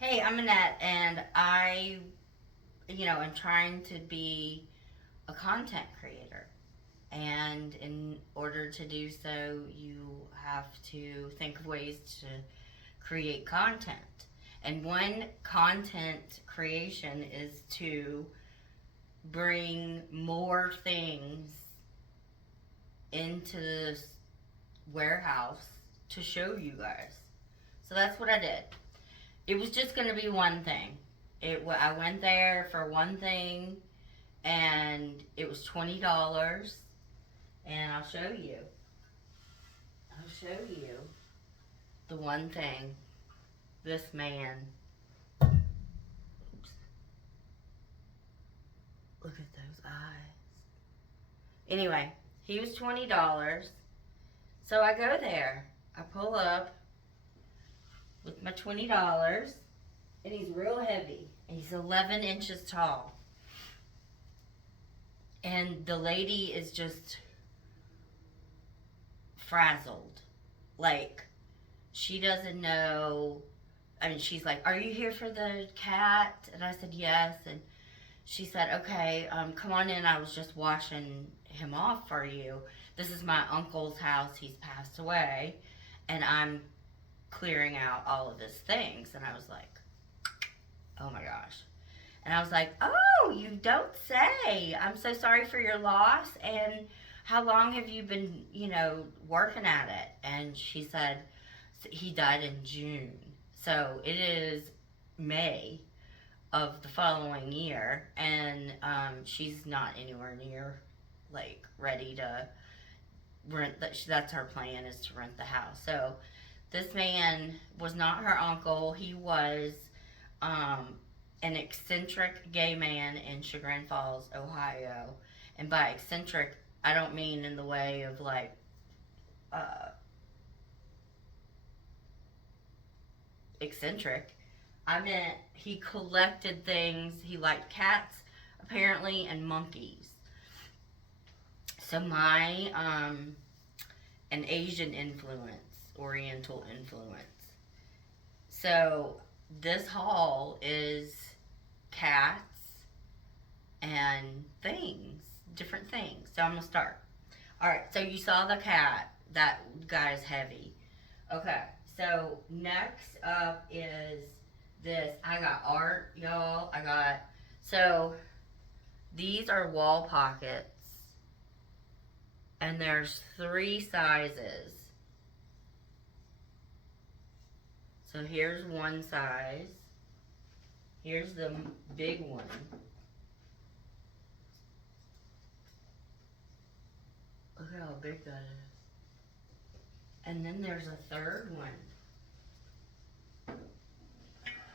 Hey, I'm Annette, and am trying to be a content creator. And in order to do so, you have to think of ways to create content. And one content creation is to bring more things into this warehouse to show you guys. So that's what I did. It was just going to be one thing. I went there for one thing, and it was $20. And I'll show you. I'll show you the one thing. This man. Oops. Look at those eyes. Anyway, he was $20. So I go there. I pull up with my $20, and he's real heavy. He's 11 inches tall. And the lady is just frazzled. Like, she doesn't know. I mean, she's like, "Are you here for the cat?" And I said, "Yes." And she said, "Okay, come on in. I was just washing him off for you. This is my uncle's house. He's passed away. And I'm clearing out all of his things." And I was like, "Oh my gosh." And I was like, "Oh, you don't say. I'm so sorry for your loss. And how long have you been, working at it?" And she said, he died in June. So it is May of the following year. And she's not anywhere near, like, ready to rent. That's her plan, is to rent the house. So this man was not her uncle. He was um, an eccentric gay man in Chagrin Falls, Ohio. And by eccentric, I don't mean in the way of like uh, eccentric. I meant he collected things. He liked cats, apparently, and monkeys. So my an Asian influence, Oriental influence. So this haul is cats and things, different things. So I'm gonna start. All right. So you saw the cat. That guy's heavy. Okay. So next up is this. I got art, y'all. So these are wall pockets, and there's three sizes. So here's one size. Here's the big one. Look at how big that is. And then there's a third one.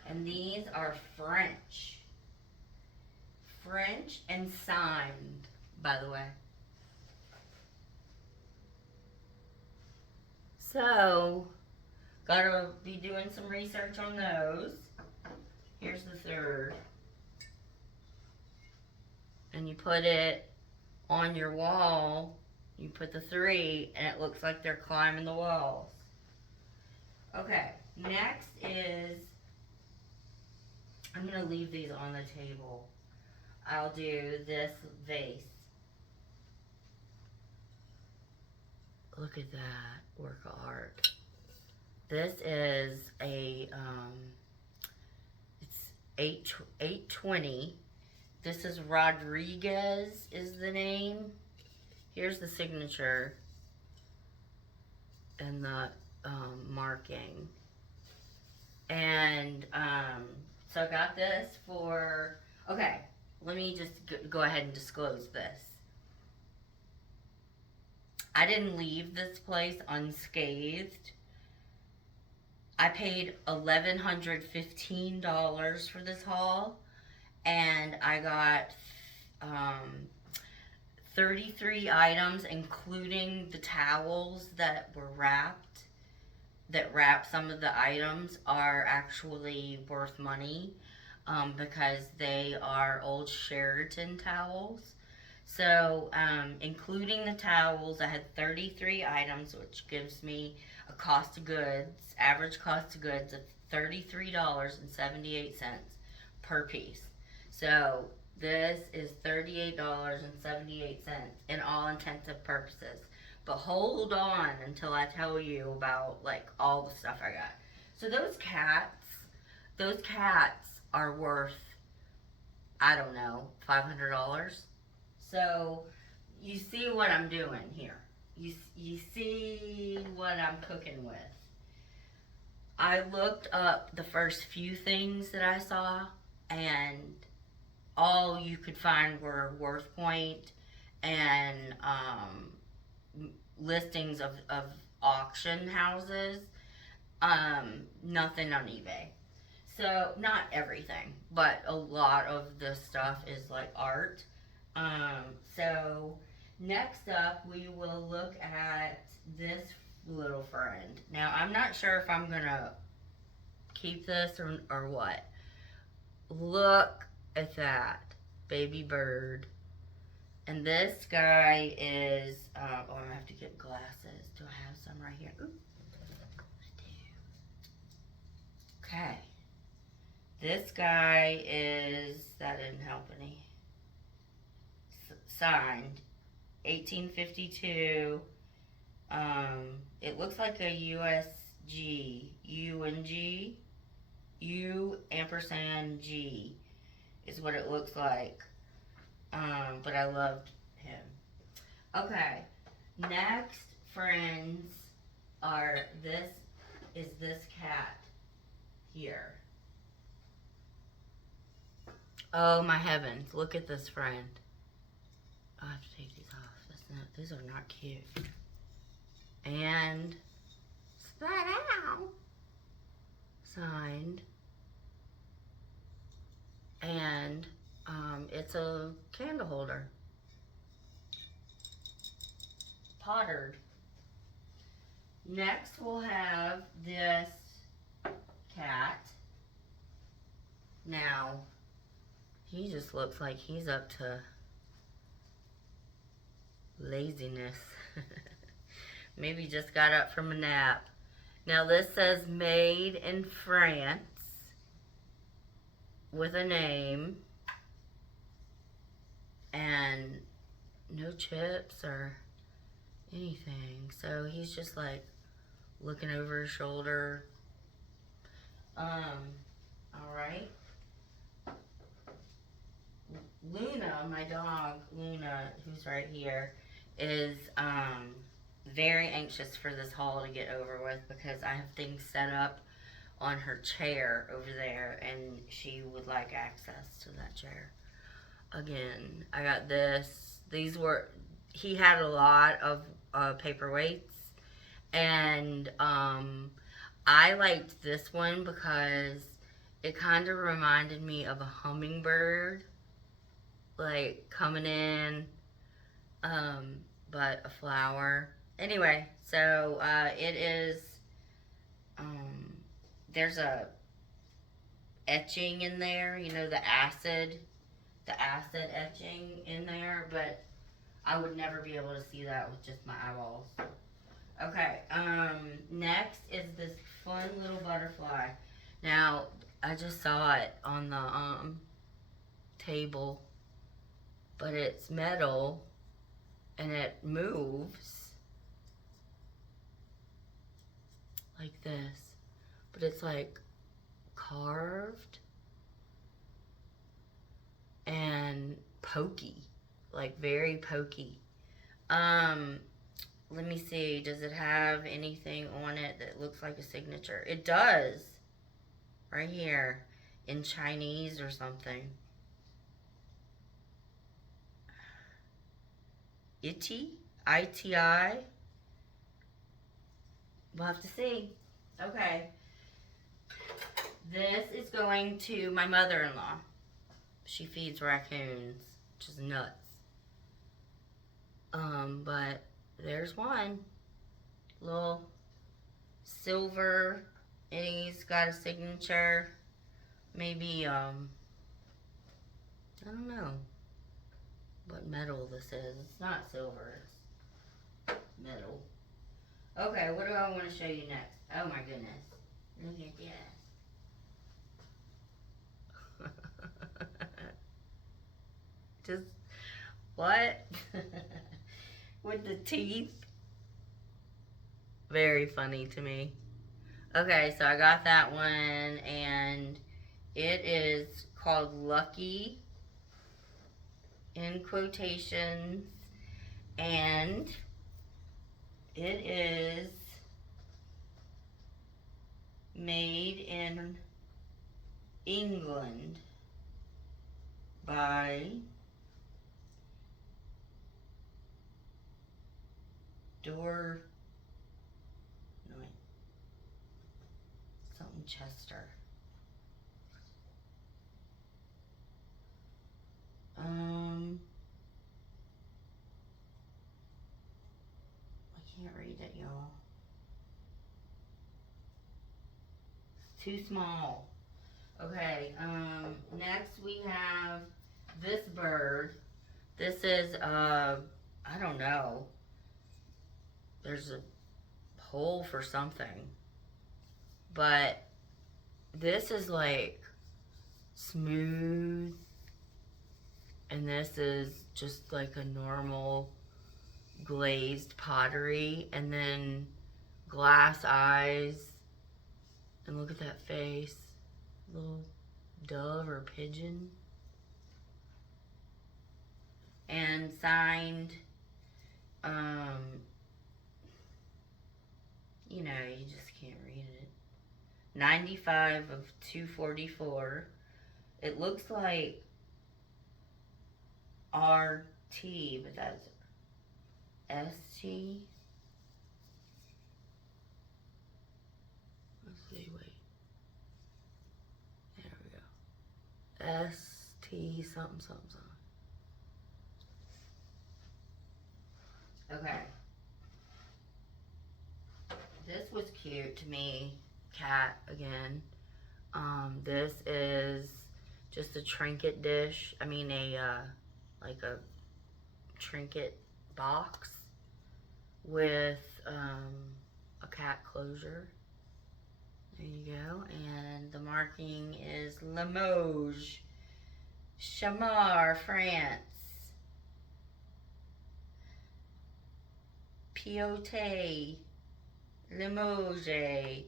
And these are French. French and signed, by the way. So, gotta be doing some research on those. Here's the third. And you put it on your wall. You put the three, and it looks like they're climbing the walls. Okay, next is, I'm gonna leave these on the table. I'll do this vase. Look at that work of art. This is it's 820. This is Rodriguez is the name. Here's the signature and the marking. And so I got this for, okay, let me just go ahead and disclose this. I didn't leave this place unscathed. I paid $1,115 for this haul, and I got 33 items, including the towels that were wrapped, that wrap some of the items, are actually worth money because they are old Sheraton towels. So, including the towels, I had 33 items, which gives me a cost of goods, average cost of goods of $33.78 per piece. So this is $38.78 in all intensive purposes. But hold on until I tell you about like all the stuff I got. So those cats are worth, I don't know, $500. So you see what I'm doing here. You see what I'm cooking with. I looked up the first few things that I saw, and all you could find were Worth Point and listings of auction houses. Nothing on eBay. So not everything, but a lot of the stuff is like art. So next up, we will look at this little friend. Now, I'm not sure if I'm gonna keep this or what. Look at that baby bird. And this guy is, I'm gonna have to get glasses. Do I have some right here? Ooh, I do. Okay. This guy is, that didn't help any. Signed 1852. It looks like a USG, UNG, U ampersand G is what it looks like. But I loved him. Okay, next friends are this cat here. Oh my heavens, look at this friend. I have to take these off. These are not cute. And signed. And it's a candle holder. Pottered. Next we'll have this cat. Now, he just looks like he's up to laziness. Maybe just got up from a nap. Now this says made in France with a name and no chips or anything. So he's just like looking over his shoulder. Alright. Luna, my dog, Luna, who's right here, is very anxious for this haul to get over with because I have things set up on her chair over there and she would like access to that chair. Again, I got this. He had a lot of paperweights, and I liked this one because it kind of reminded me of a hummingbird, like coming in, but a flower. Anyway, so it is, there's a etching in there, you know, the acid etching in there, but I would never be able to see that with just my eyeballs. Okay, next is this fun little butterfly. Now, I just saw it on the table, but it's metal and it moves like this, but it's like carved and pokey, like very pokey. Let me see, does it have anything on it that looks like a signature? It does, right here, in Chinese or something. ITI. We'll have to see. Okay. This is going to my mother-in-law. She feeds raccoons, which is nuts. But there's one. Little silver, and he's got a signature. Maybe, I don't know what metal this is. It's not silver, it's metal. Okay, what do I want to show you next? Oh my goodness. Look at this. Just, what? With the teeth. Very funny to me. Okay, so I got that one, and it is called Lucky, in quotations, and it is made in England by Dor, no wait, something Chester. I can't read it, y'all. It's too small. Okay, next we have this bird. This is, I don't know. There's a hole for something. But this is like smooth. And this is just like a normal glazed pottery. And then glass eyes. And look at that face. Little dove or pigeon. And signed, you know, you just can't read it. 95 of 244. It looks like RT, but that's ST. Let's see, wait. There we go. ST something, something, something. Okay. This was cute to me. Cat again. This is just a trinket dish. I mean like a trinket box with a cat closure. There you go. And the marking is Limoges, Chamar, France. Piote, Limoges,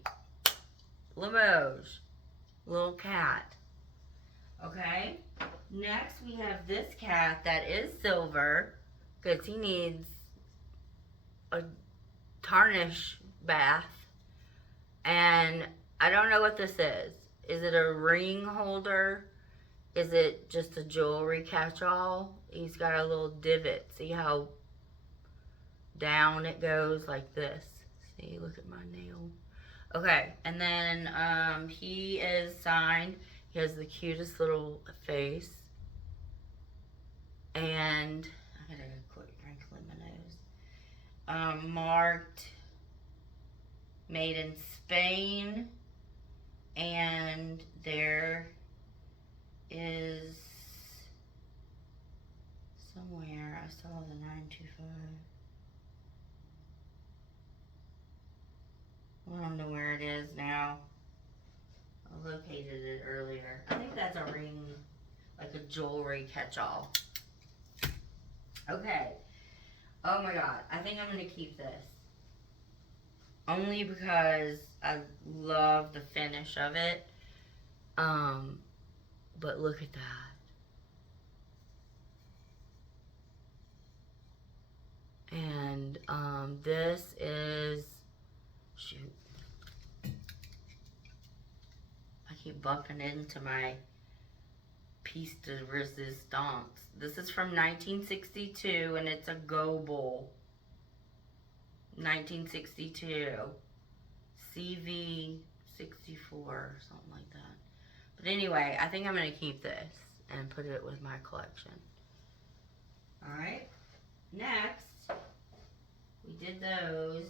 Limoges, little cat. Okay, next we have this cat that is silver because he needs a tarnish bath. And I don't know what this is. Is it a ring holder? Is it just a jewelry catch-all? He's got a little divot. See how down it goes like this? See, look at my nail. Okay, and then he is signed. He has the cutest little face. And I gotta quit wrinkling my nose. Marked, made in Spain. And there is somewhere, I saw the 925. I don't know where it is now. I located it earlier. I think that's a ring, like a jewelry catch-all. Okay. Oh my god. I think I'm going to keep this. Only because I love the finish of it. But look at that. And this is, shoot. I keep bumping into my piece de resistance. This is from 1962 and it's a Go Bowl. 1962. CV 64, something like that. But anyway, I think I'm going to keep this and put it with my collection. Alright. Next, we did those.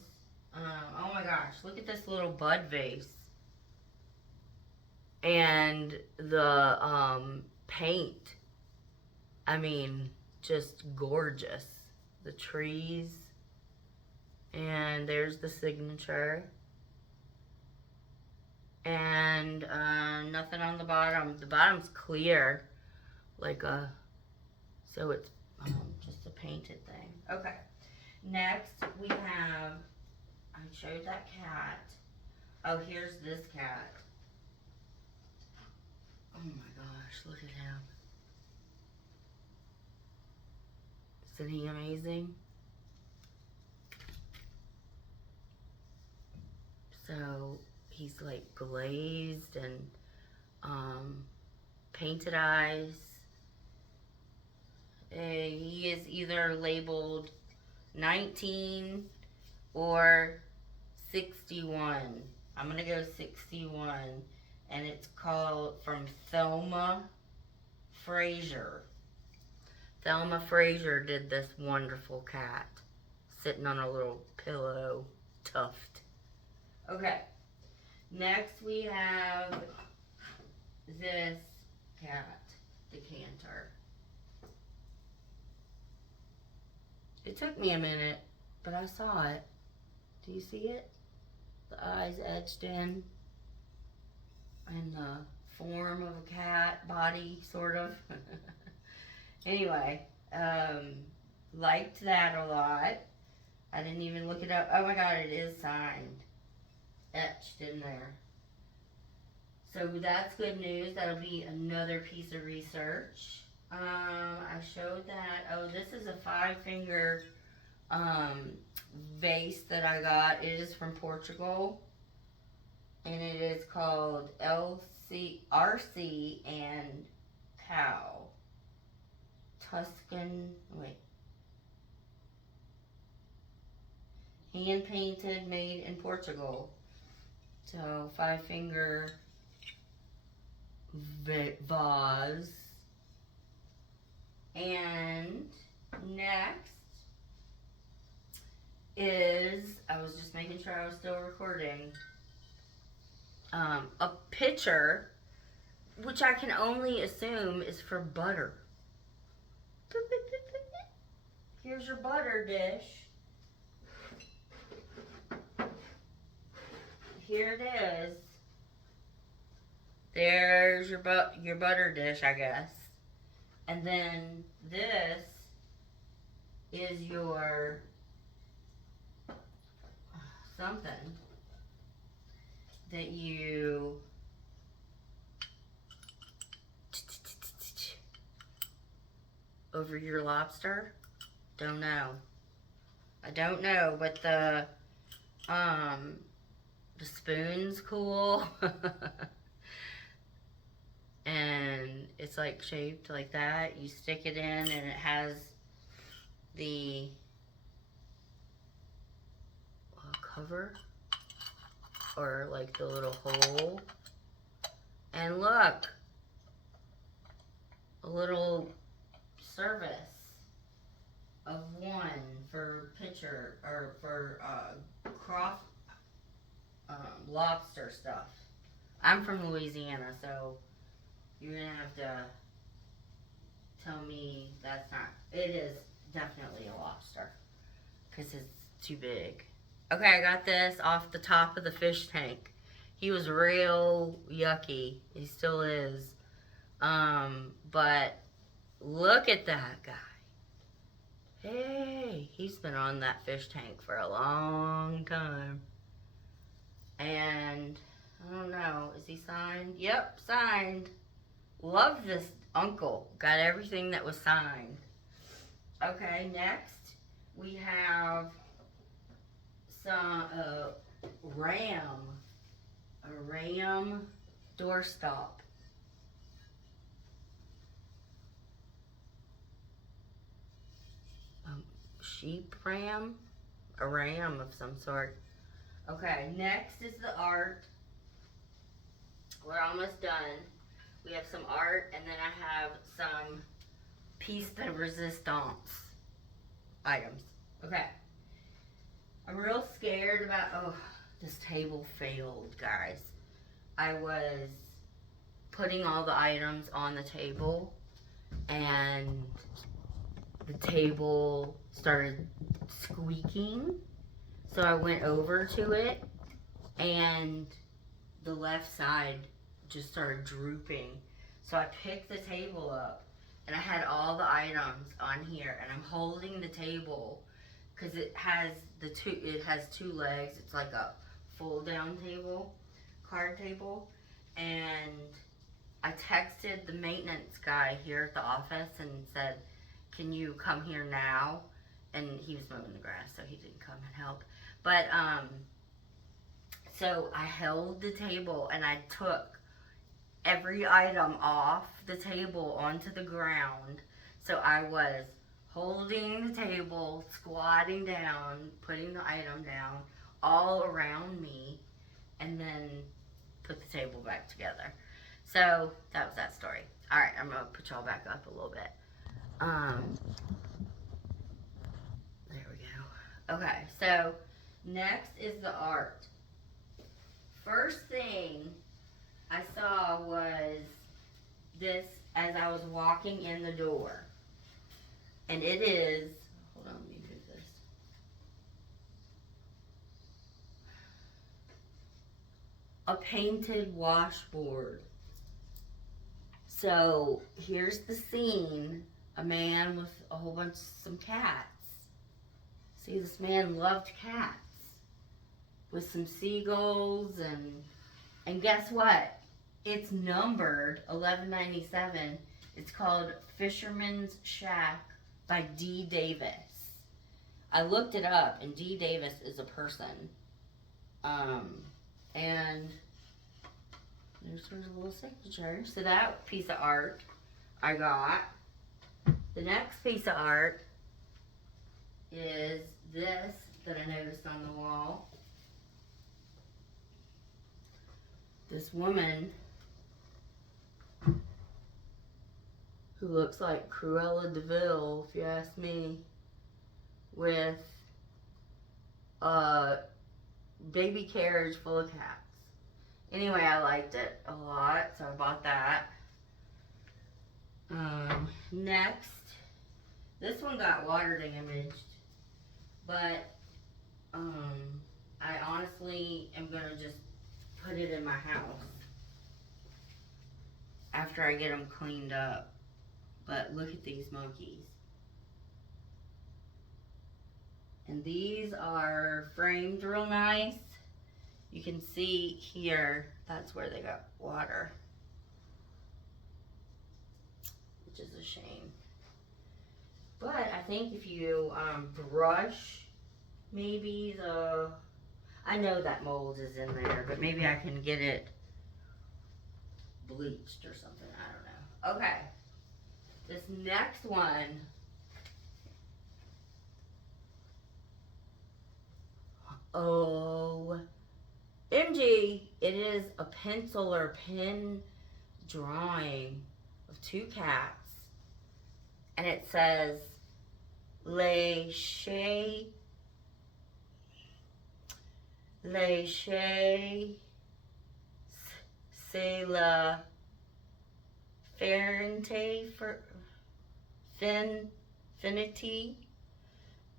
Oh my gosh, look at this little bud vase. And the paint. I mean, just gorgeous. The trees. And there's the signature. And nothing on the bottom. The bottom's clear. Like a So it's just a painted thing. Okay. Next, we have, I showed that cat. Oh, here's this cat. Oh my gosh, look at him. Isn't he amazing? So he's like glazed and painted eyes. He is either labeled 19 or 61. I'm gonna go 61, and it's called from Thelma Fraser. Thelma Fraser did this wonderful cat sitting on a little pillow tuft. Okay, next we have this cat, Decanter. It took me a minute, but I saw it. Do you see it? The eyes etched in, and the form of a cat body, sort of. Anyway, liked that a lot. I didn't even look it up. Oh my god, it is signed. Etched in there. So that's good news. That'll be another piece of research. I showed that. Oh, this is a 5-finger vase that I got. It is from Portugal, and it is called RC and Cow. Tuscan, hand painted, made in Portugal. So 5-finger vase. And next is, I was just making sure I was still recording, a pitcher, which I can only assume is for butter. Here's your butter dish. Here it is. There's your butter dish, I guess. And then this is your something that you over your lobster. Don't know. I don't know, but the spoon's cool. And it's like shaped like that. You stick it in and it has the cover, or like the little hole. And look, a little service of one for pitcher, or for lobster stuff. I'm from Louisiana, so you're gonna have to tell me that's not. It is definitely a lobster, because it's too big. Okay, I got this off the top of the fish tank. He was real yucky. He still is. But look at that guy. Hey, he's been on that fish tank for a long time. And I don't know, is he signed? Yep, signed. Love this uncle. Got everything that was signed. Okay, next we have some ram doorstop. Sheep ram? A ram of some sort. Okay, next is the art. We're almost done. We have some art, and then I have some piece de resistance items. Okay. I'm real scared about, this table failed, guys. I was putting all the items on the table, and the table started squeaking. So I went over to it, and the left side just started drooping. So I picked the table up, and I had all the items on here, and I'm holding the table because it has two legs. It's like a fold down table, card table, and I texted the maintenance guy here at the office and said, "Can you come here now?" And he was mowing the grass, so he didn't come and help. But so I held the table and I took every item off the table onto the ground. So I was holding the table, squatting down, putting the item down all around me, and then put the table back together. So that was that story. All right, I'm gonna put y'all back up a little bit. There we go. Okay, so next is the art. First thing I saw was this as I was walking in the door. And it is, hold on, let me move this. A painted washboard. So here's the scene, a man with a whole bunch of some cats. See, this man loved cats. With some seagulls and guess what? It's numbered 1197. It's called Fisherman's Shack by D. Davis. I looked it up, and D. Davis is a person. And there's her little signature. So that piece of art I got. The next piece of art is this that I noticed on the wall. This woman who looks like Cruella de Vil, if you ask me, with a baby carriage full of cats. Anyway, I liked it a lot, so I bought that. Next, this one got water damaged, but I honestly am going to just put it in my house after I get them cleaned up. But look at these monkeys. And these are framed real nice. You can see here, that's where they got water, which is a shame. But I think if you brush maybe I know that mold is in there, but maybe I can get it bleached or something. I don't know. Okay. This next one. Oh, MG. It is a pencil or pen drawing of two cats. And it says, Le Chat c'est la finity.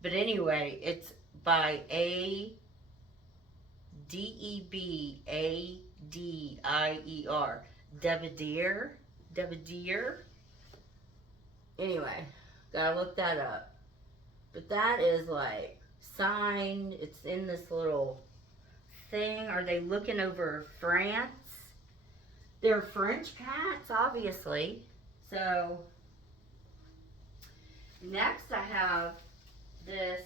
But anyway, it's by Debedier. Debedier. Anyway, gotta look that up. But that is like signed. It's in this little thing. Are they looking over France? They're French cats, obviously. So, next I have this.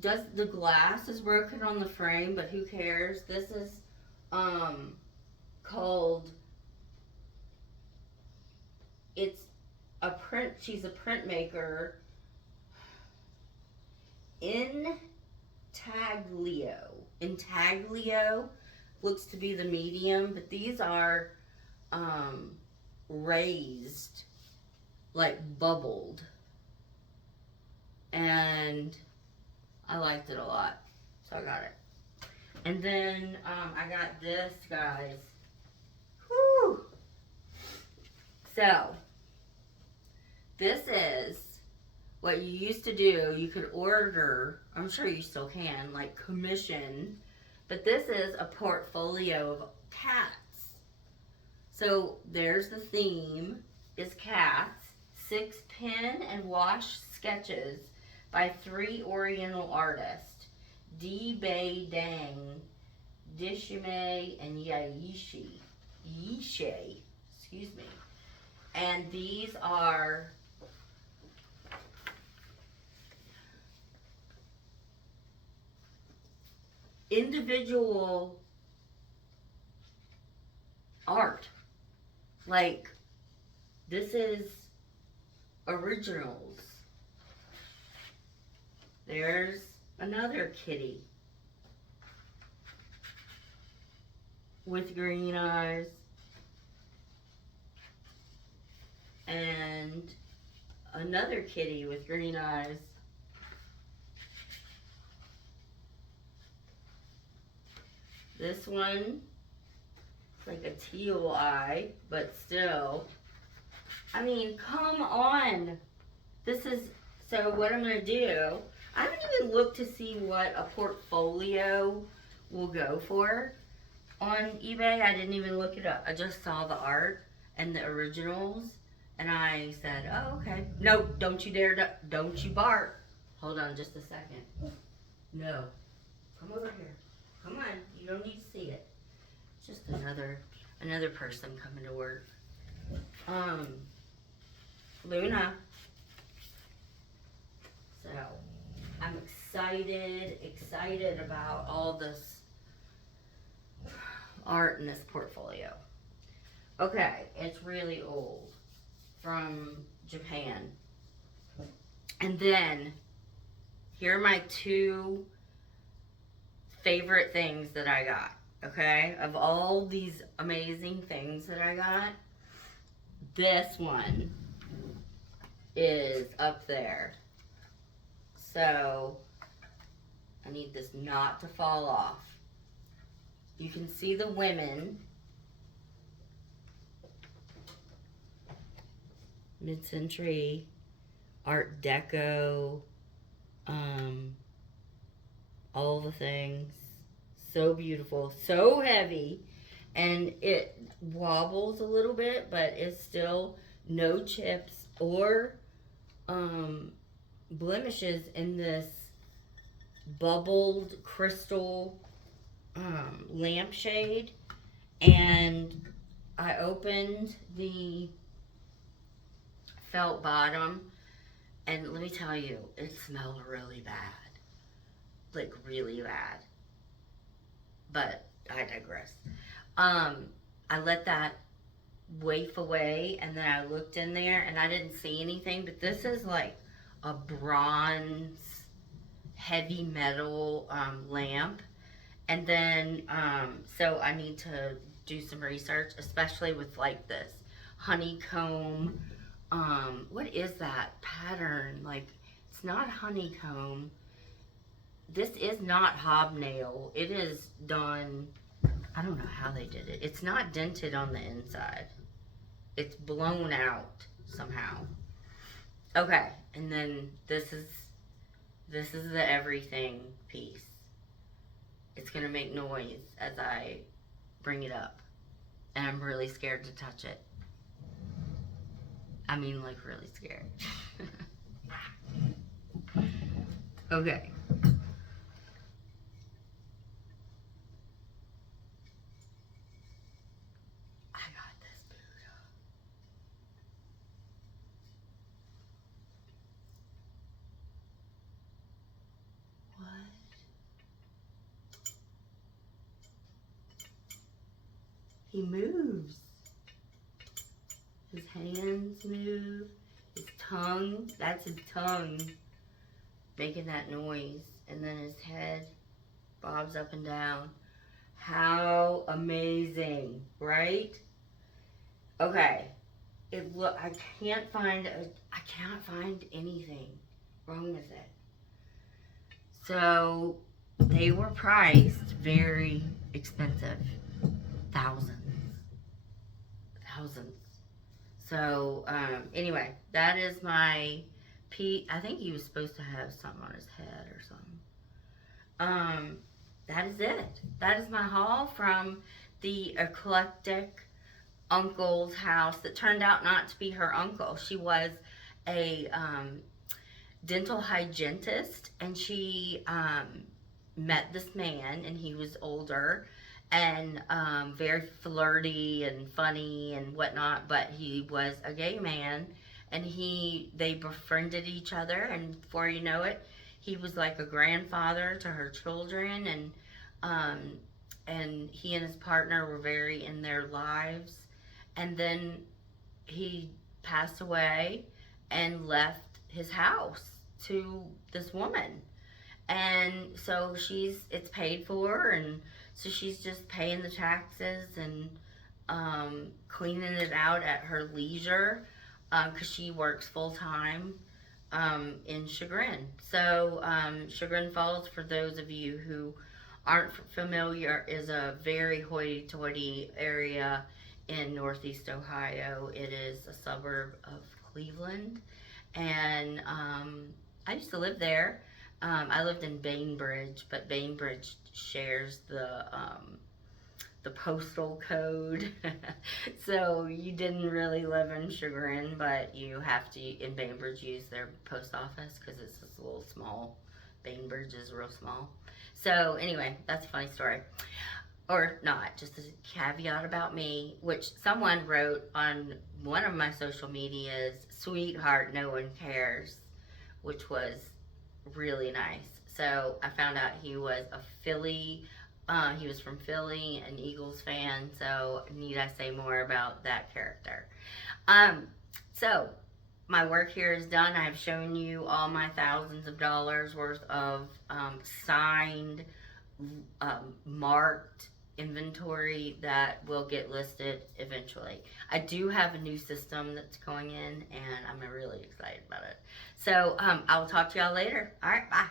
The glass is broken on the frame, but who cares? This is called, it's a print, she's a printmaker. Intaglio looks to be the medium, but these are raised, like bubbled, and I liked it a lot, so I got it. And then I got this, guys. Whew. So this is what you used to do. You could order, I'm sure you still can, like commission, but this is a portfolio of cats. So there's the theme, is cats. 6 pen and wash sketches by 3 Oriental artists, D. Bay Dang, Dishime, and Yishe, excuse me. And these are individual art. Like, this is originals. There's another kitty with green eyes. And another kitty with green eyes. This one, it's like a teal eye, but still. I mean, come on. This is, so what I'm going to do, I haven't even looked to see what a portfolio will go for on eBay. I didn't even look it up. I just saw the art and the originals, and I said, oh, okay. No, don't you dare, don't you bark. Hold on just a second. No. Come over here. Come on, you don't need to see it. It's just another person coming to work. Luna. So, I'm excited about all this art in this portfolio. Okay, it's really old, from Japan. And then, here are my 2 favorite things that I got, okay? Of all these amazing things that I got, this one is up there. So, I need this not to fall off. You can see the women. Mid-century, Art Deco, all the things. So beautiful, so heavy, and it wobbles a little bit, but it's still no chips or blemishes in this bubbled crystal lampshade. And I opened the felt bottom, and let me tell you, it smelled really bad. Like, really bad. But I digress. I let that waif away, and then I looked in there, and I didn't see anything, but this is like a bronze, heavy metal lamp. And then, so I need to do some research, especially with like this honeycomb, what is that pattern? Like, it's not honeycomb. This is not hobnail. It is done, I don't know how they did it. It's not dented on the inside. It's blown out somehow. Okay, and then this is the everything piece. It's gonna make noise as I bring it up, and I'm really scared to touch it. I mean, like, really scared. Okay. I got this Buddha. What? He moves. His hands move. His tongue, that's his tongue making that noise. And then his head bobs up and down. How amazing, right? Okay. I can't find anything wrong with it. So they were priced very expensive. Thousands. So, anyway, that is my I think he was supposed to have something on his head or something. That is it. That is my haul from the Eclectic uncle's house that turned out not to be her uncle. She was a dental hygienist, and she met this man, and he was older and very flirty and funny and whatnot, but he was a gay man, and they befriended each other, and before you know it, he was like a grandfather to her children, um, and he and his partner were very in their lives, and then he passed away and left his house to this woman, and so it's paid for, and so she's just paying the taxes and cleaning it out at her leisure, because she works full time in Chagrin. So Chagrin Falls, for those of you who aren't familiar, is a very hoity-toity area in Northeast Ohio. It is a suburb of Cleveland, and I used to live there. I lived in Bainbridge, but Bainbridge shares the postal code. So you didn't really live in Chagrin, but you have to, in Bainbridge, use their post office because it's just a little small. Bainbridge is real small. So anyway, that's a funny story. Or not, just a caveat about me, which someone wrote on one of my social medias, "Sweetheart, no one cares," which was really nice. So I found out he was he was from Philly, an Eagles fan, so need I say more about that character. So my work here is done. I have shown you all my thousands of dollars worth of signed, marked inventory that will get listed eventually. I do have a new system that's going in, and I'm really excited about it. So I will talk to y'all later. All right, bye.